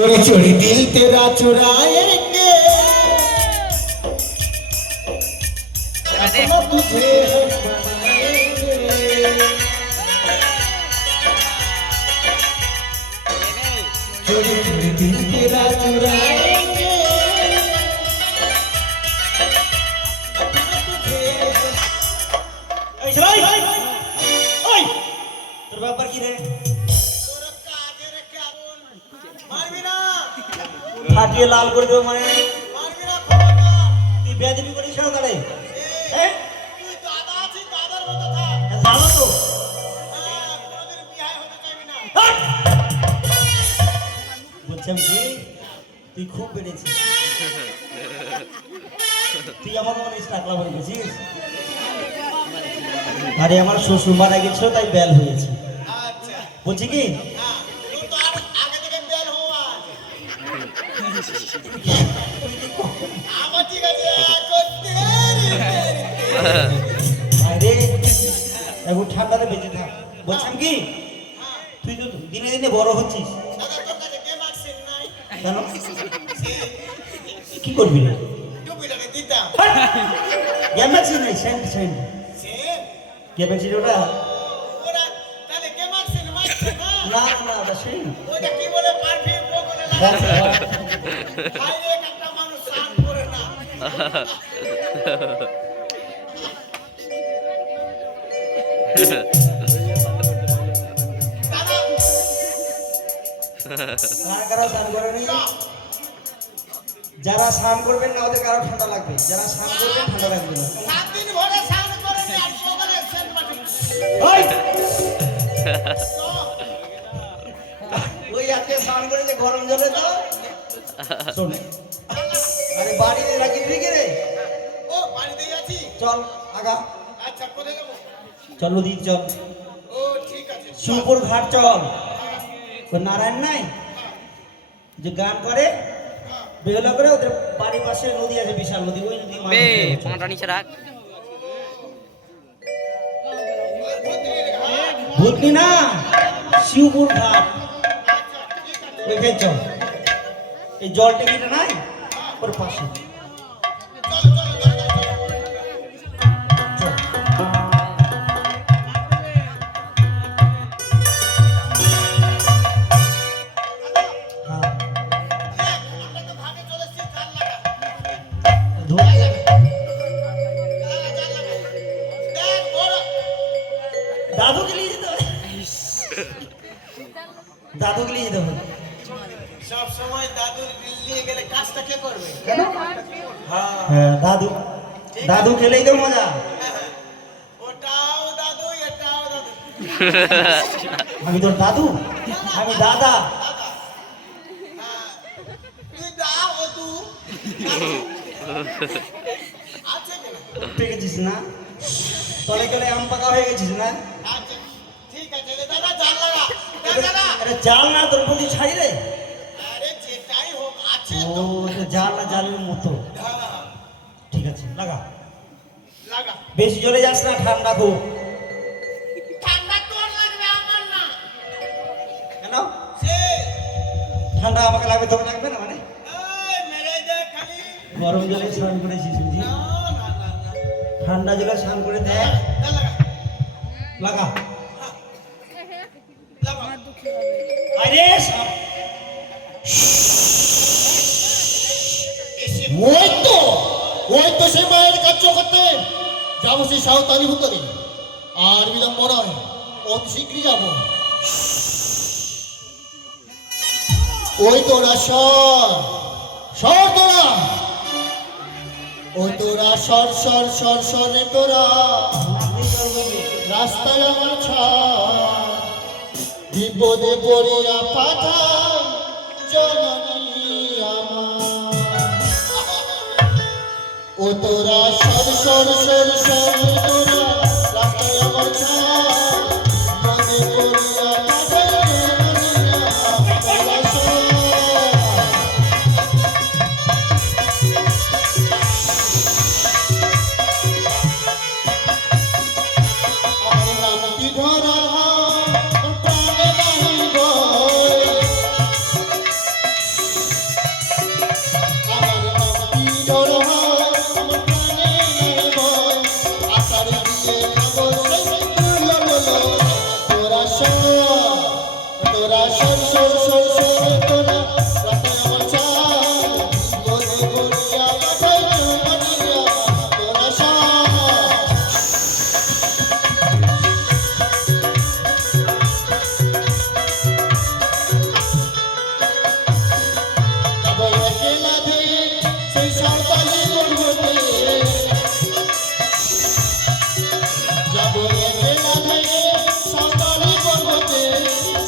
चोरी चोरी दिल तेरा चुराएंगे अपना तुझे हम बनाएंगे चोरी चोरी दिल तेरा चुराएंगे তোর ব্যাপার কি রে ফাটিয়ে লাল করে দেবো মানে তুই বেয়াদবি করিস না তাহলে জানো তো বলছিলাম কি তুই খুব বেড়েছিস তুই আমাকে মানে টাকলা বলে গেছিস আরে আমার শ্বশুর মারা গেছিল তাই বেল হয়েছে বলছি কি এখন ঠান্ডাতে বেঁচে থাক বলছিলাম কি তুই তো দিনে দিনে বড় হচ্ছিস কেন কি করবি না গেম আছে নাই সেন্ট সেন্ট কে বেঁচে ওটা না না ওটা সেন্ট ওটা কি বলে পারফিউম বলে লাগে বাইরে একটা মানুষ স্নান করে না যারা স্নান করবেন না ওদের কারো ঠান্ডা লাগবে যারা স্নান করবেন ঠান্ডা লাগবে না ওই আজকে স্নান করে যে গরম জলে তো শোনে আরে বাড়িতে রাখি দিবি রে ও বাড়িতে যাচ্ছি চল আগা আচ্ছা কোথায় যাব চল নদী চল ও ঠিক আছে শিবপুর ঘাট চল ও নারায়ণ নাই যে গান করে বেহুলা করে ওদের বাড়ির পাশে নদী আছে বিশাল নদী ওই নদী বে ফোনটা নিচে রাখ ভূতনি না শিবপুর ঘাট ওইখানে চল এই জল ট্যাঙ্কিটা নাই ওর পাশে দাদুকে নিয়ে যেতে হবে দাদুকে নিয়ে যেতে হবে সব সময় দাদু নিয়ে গেলে কাজটা কে করবে হ্যাঁ দাদু দাদু খেলেই তো মজা ওটাও দাদু এটাও দাদু আমি তোর দাদু আমি দাদা তুই দাও ও তুই আছে পেকেছিস না তলে গেলে আম পাকা হয়ে গেছিস না ঠিক আছে রে দাদা জাল লাগা দাদা আরে জাল না তোর প্রতি ছাড়ি রে আরে যেটাই হোক আছে তো ও জাল না জালের মতো ঠিক আছে লাগা লাগা বেশি জোরে যাস না ঠান্ডা খুব ঠান্ডা তোর লাগবে আমার না কেন সে ঠান্ডা আমাকে লাগবে তোর লাগবে না মানে এই মেরে দে খালি গরম জলে স্নান করেছিস বুঝি না না না ঠান্ডা জলে স্নান করে দে লাগা আরে ওই তো সেই মায়ের কাজ করতে যাবো সেই সাঁওতালি ভিতরে আর বিলম্ব নয় অতি শীঘ্রই যাবো ওই তোরা সর তোরা ওই তোরা সর রে তোরা রাস্তায় আমার ছাড় বিপদে পড়িয়া পাঠা জননী আমার ও তোরা সর তোরা রাস্তায় আমার ছাড় মনে পড়িয়া পাঠা জননী আমার নাম কি ধরা সেই সাঁওতালি পর্বতে যাবো একলা ভেঙে সাঁওতালি পর্বতে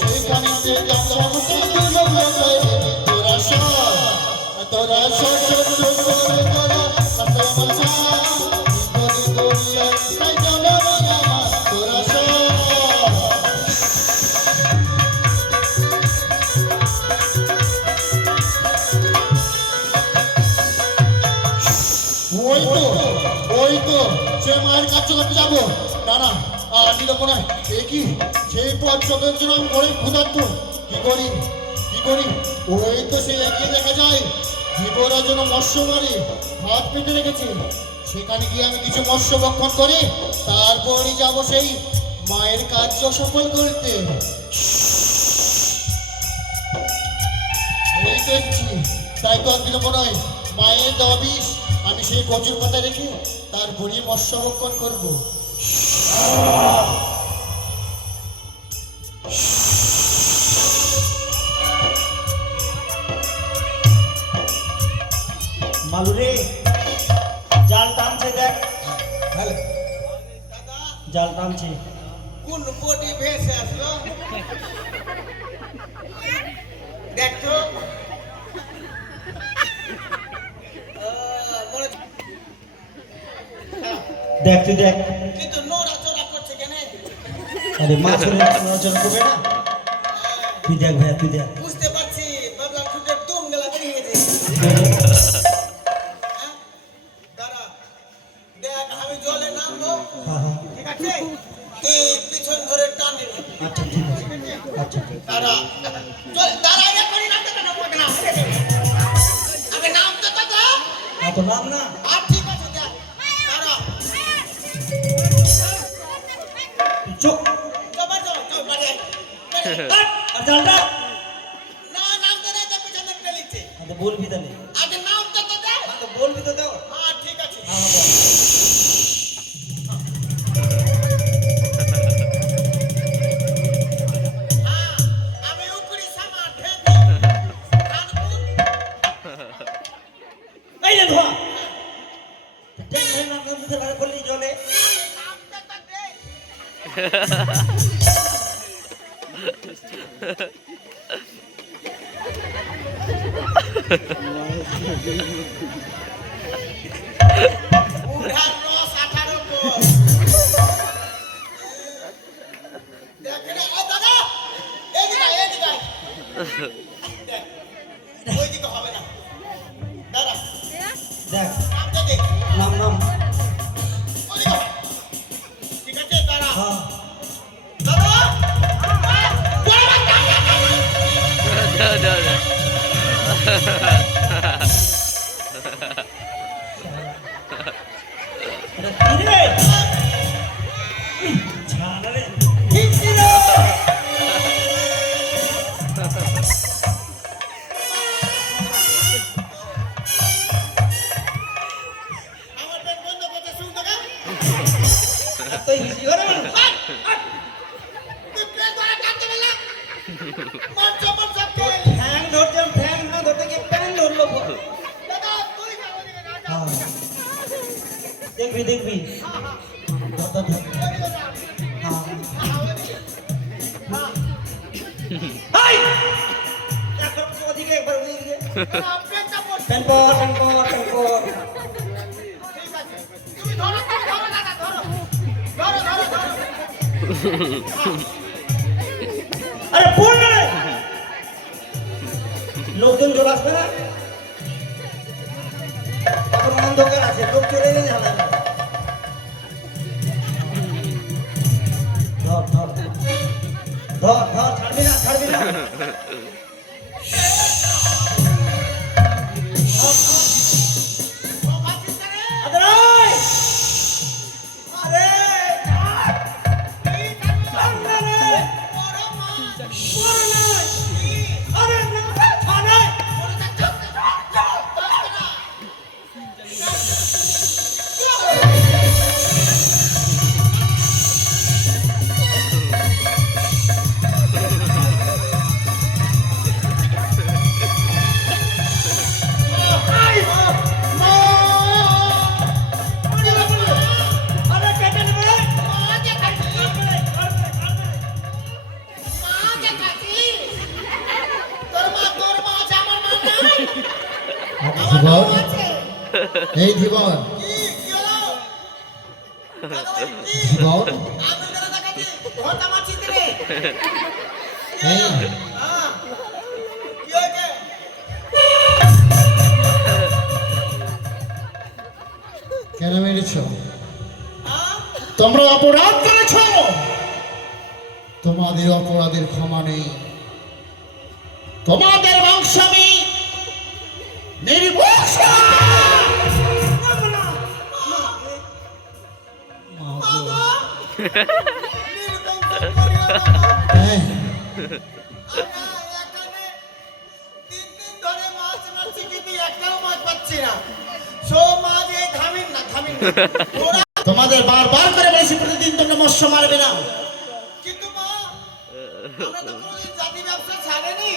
সেখানেতে যাবো সেই দুর্লভ লোকে তোরা সব করে তোরা কাছে আমার সাথে দরিয়ায় তাই চলো আমার তোরা সব ওই তো সে মায়ের কাছে যাবো না না আর দিল মনে হয় সে কি সেই পথ চলার জন্য আমি বড়ই ক্ষুধার্ত কি করি ওই তো সে এগিয়ে দেখা যায় জীবরা যেন মৎস্য মারে হাত পেতে রেখেছে সেখানে গিয়ে আমি কিছু মৎস্য ভক্ষণ করে তারপরই যাব সেই মায়ের কার্য সফল করতে এই দেখছি তাই তো আর বিলম্ব নয় মায়ের দেওয়া বিষ আমি সেই কচুর পাতা রেখে তারপরই মৎস্য ভক্ষণ করবো মালুরে জাল টানছে দেখ জাল টানছে কোন বডি ভেসে আসলো দেখ তো দেখ তুই দেখ কিন্তু নোরা চোরা করছে কেন আরে মাছ নজর করবে না তুই দেখ ভাই তুই দেখ বুঝতে পারছি বাবলা ছুটের দুম গলা বেরিয়ে গেছে দাঁড়া দেখ আমি জলে নামবো হ্যাঁ ঠিক আছে তুই পিছন ধরে টান নিবি আচ্ছা ঠিক আছে আচ্ছা ঠিক দাঁড়া জলে দাঁড়া ইয়া করি না কেন বলতে না আগে নাম তো দাদা তো নাম না আর ঠিক আছে যা দাঁড়া চুপ চল বাড়ি আয় আর জালটা না নাম তো না পিছন ধরে লিখছে আচ্ছা বলবি তাহলে আগে নাম তো দে তো বলবি তো দাও হ্যাঁ ঠিক আছে আমি উপরি সামা ঢেকে কানপুর এই রে ধোয়া দেখ ভাই নাম দিতে লাগে বললি জলে নাম তো দে উড়ার রস 18 কোষ দেখেন ও দাদা এদিকে দেখ ওইদিকে হবে না দাদা দেখ নামটা দেখ নাম ওইদিকে হবে। ঠিক আছে দাঁড়া হ্যাঁ দাদা কি রে ছাড়া রে ঠিক ছিল আমার পেট বন্ধ করতে শুরু দেখা তো ইজি করে তুই প্লেন ধরে কাটতে পারলা মঞ্চ খেল ঠ্যাং ধরতাম ঠ্যাং না ধরতে গিয়ে প্যান ধরলো দাদা তুই যা ওদিকে না যা দেখবি দেখবি হাই এখন ওদিকে একবার ওদিকে প্লেনটা পড় প্যান পর ঠিক আছে তুমি ধরো দাদা ধরো আরে ফোন না রে লোকজন চলে আসবে না এখন অন্ধকার আছে লোক চলে গেলে ঝালা ধর ছাড়বি না জীবন, এই জীবন, কি হলো দাদা ভাই কি জীবন, আপনি যারা দেখাচ্ছি ঘন্টা মারছি দিলে এই হ্যাঁ কি হয়েছে কেন মেরেছ? হ্যাঁ তোমরা অপরাধ করেছ, তোমাদের অপরাধের ক্ষমা নেই। তোমাদের বংশ আমি নির্বংশ। বাবা নির্বংশ করিও না মা। হ্যাঁ, আমরা এখানে 3 দিন ধরে মাছ মারছি কিন্তু একটাও মাছ পাচ্ছি না সব মাছ এই থামিন না ওরা তোমাদের বারবার করে বলেছি প্রতিদিন তোমরা মৎস্য মারবে না। কিন্তু মা আমরা তো কোনোদিন জাতি ব্যবসা ছাড়েনি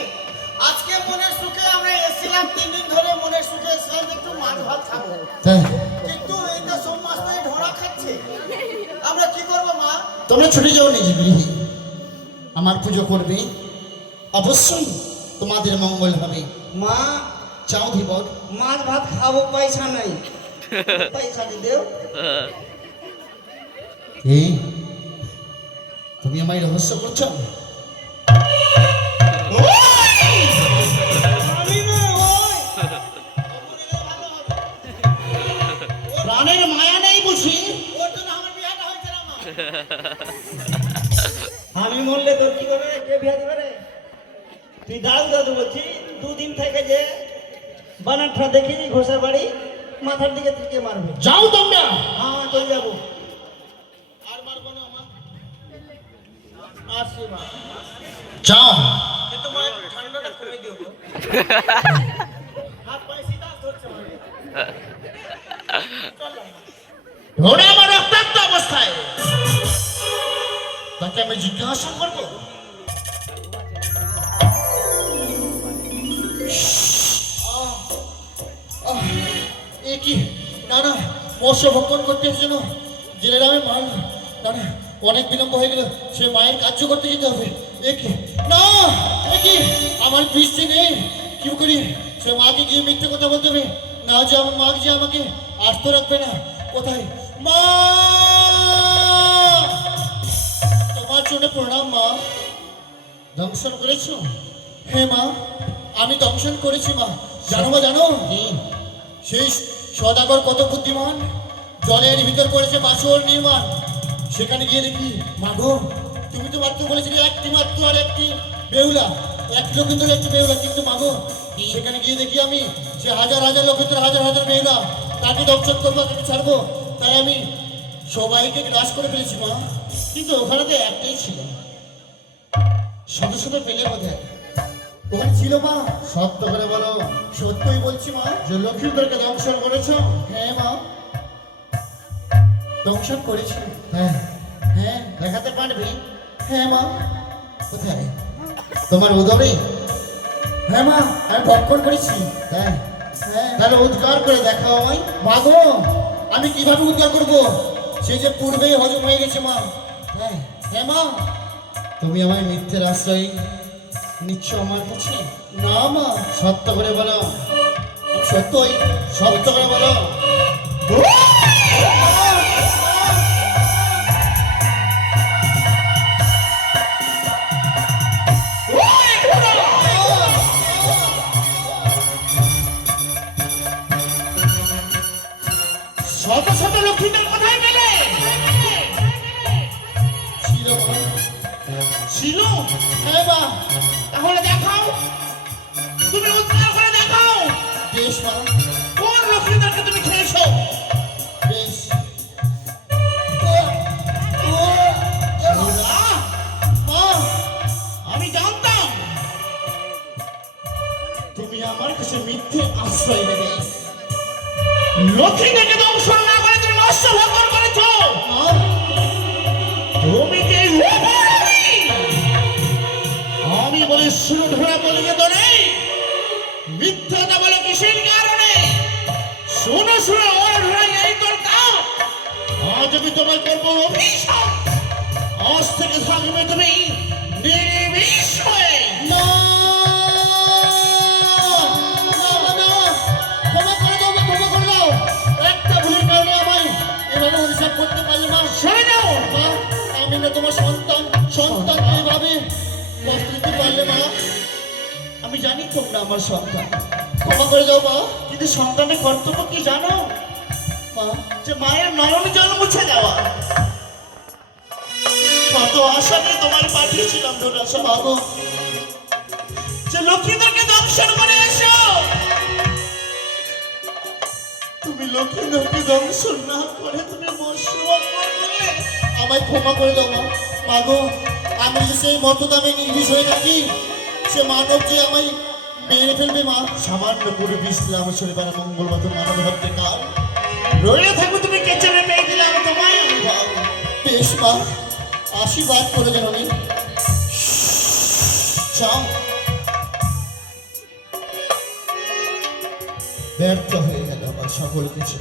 আজকে মনের সুখে আমরা এসেছিলাম 3 দিন ধরে মনের সুখে এসেছিলাম যে একটু মাছ ভাত খাবো হ্যাঁ, কিন্তু এই তো সব মাছ তো এই ঢোড়া খাচ্ছে আমরা কি করবো মা তোমরা ছুটে যাও নিজ গৃহে, আমার পুজো করবে, অবশ্যই তোমাদের মঙ্গল হবে। মা চাও ধীবর? মাছ ভাত খাবো, পয়সা নাই, পয়সা দি দেও। এই তুমি আমায় রহস্য করছো? আমি না ওই প্রাণের মায়া নেই বুঝি? ওর জন্য আমার বিয়েটা হয়েছে না মা আমি মরলে তোর কি করে, কে বিয়া দিবে রে? তুই দাদু দাদু বলছি, 2 দিন থেকে যে বানারটা দেখিনি ঘোষার বাড়ি, মাথার দিকে থেকে মারবে। যাও তোমরা। হ্যাঁ চলে যাবো। আর মারবো না মা আসি মা যাও। কিন্তু মা ঠান্ডাটা কমে দিও গো। হাত পায়ে শীতাল ধরছে মা ওরা আমার রক্তাক্ত অবস্থায়, তাকে আমি জিজ্ঞাসা করবো? এ কি? না না, মৎস্য ভক্ষণ করতে এসেছিল, জেলের আমি মার না না, অনেক বিলম্ব হয়ে গেল, সে মায়ের কার্য করতে যেতে হবে। এ কি? না, এ কি? আমার বৃষ্টি নেই, কি করি? সে মাকে গিয়ে মিথ্যে কথা বলতে হবে, না যে আমার মা যে আমাকে আস্ত রাখবে না। কোথায় মা? তোমার জন্য প্রণাম মা। দংশন করেছো? হ্যাঁ মা, আমি দংশন করেছি মা। জানো মা, জানো সেই সদাগর কত বুদ্ধিমান, জলের ভিতর করেছে বাসর নির্মাণ। সেখানে গিয়ে দেখি মাগো, তুমি তো মাত্র বলেছিলে একটি মাত্র আর একটি বেহুলা, এক লোকের ধরে একটি বেহুলা, কিন্তু মাগো সেখানে গিয়ে দেখি আমি সে হাজার হাজার লোকের ধরে হাজার হাজার বেহুলা, তাকে দংশন করবো, তাকে ছাড়বো, তাই আমি সবাইকে গ্রাস করে ফেলেছি মা। কিন্তু ওখানে তো একটাই ছিল, শত শত পেলে বোধহয় ওখানে ছিল মা। সত্য করে বলো। সত্যই বলছি মা। যে লক্ষ্মীদেরকে দংশন করেছ? হ্যাঁ মা, দংশন করেছি। হ্যাঁ হ্যাঁ, দেখাতে পারবি? হ্যাঁ মা। কোথায়? তোমার উদরে? হ্যাঁ মা, আমি ভক্ষণ করেছি। হ্যাঁ হ্যাঁ, তাহলে উদ্ধার করে দেখাও আমায়। মাগো, আমি কিভাবে উদ্ধার করবো? সে যে পূর্বেই হজম হয়ে গেছে মা। হ্যাঁ হ্যাঁ মা, তুমি আমায় মিথ্যের আশ্রয় নিচ্ছ আমার কাছে? না মা, সত্য করে বলো। সত্যই, সত্য করে বলো। শত শত লক্ষ্মীদের কোথায় গেলে? ছিল মা। ছিল? হ্যাঁ মা। তাহলে দেখাও, তুমি উদ্ধার করে দেখাও। বেশ মা। কোন লক্ষ্মীদেরকে তুমি খেয়েছো? বেশ। মা, আমি জানতাম তুমি আমার কাছে মিথ্যে আশ্রয় নেবে। লক্ষ্মীদেরকে দংশন না করে তুমি মৎস্য ভক্ষণ করেছো। তুমি যে আমি বলে শুরু ধরা বলে তো নেই, মিথ্যাটা বলে কিসের কারণে? শুনে শুনে ওর ধরা এই তোর কাজ। আজ আমি তোমায় করবো অভিশাপ, আজ থেকে থাকবে তুমি নির্বিষ হয়ে। না, না, জানি তোমরা আমার সন্তান, ক্ষমা করে দাও মা। কিন্তু সন্তানের কর্তব্য কি জানো? মা যে মায়ের নয়ন জল মুছে দেওয়া। কত আশা নিয়ে তোমার পাঠিয়েছিলাম ডোরাসা বাবু, যে লক্ষ্মীদেরকে দংশন করে এসো। তুমি লক্ষ্মীদেরকে দংশন না করে তুমি বর্ষবাদ করলে। আমায় ক্ষমা করে দাও মা। মা গো, আমি যে সেই মর্তদামে নির্বিষ হয়ে থাকি, সে মানব যে আমায় মেরে ফেলবে মা। সামান্য করে বিশ্রাম শনিবার মঙ্গলবার মানব হত্যে কাল রয়ে থাকো, তুমি কেচেরে পেয়ে দিলাম তোমায় আমি পাবো। বেশ মা, আশীর্বাদ করে জননী। যাও। ব্যর্থ হয়ে গেল আমার সকল কিছু।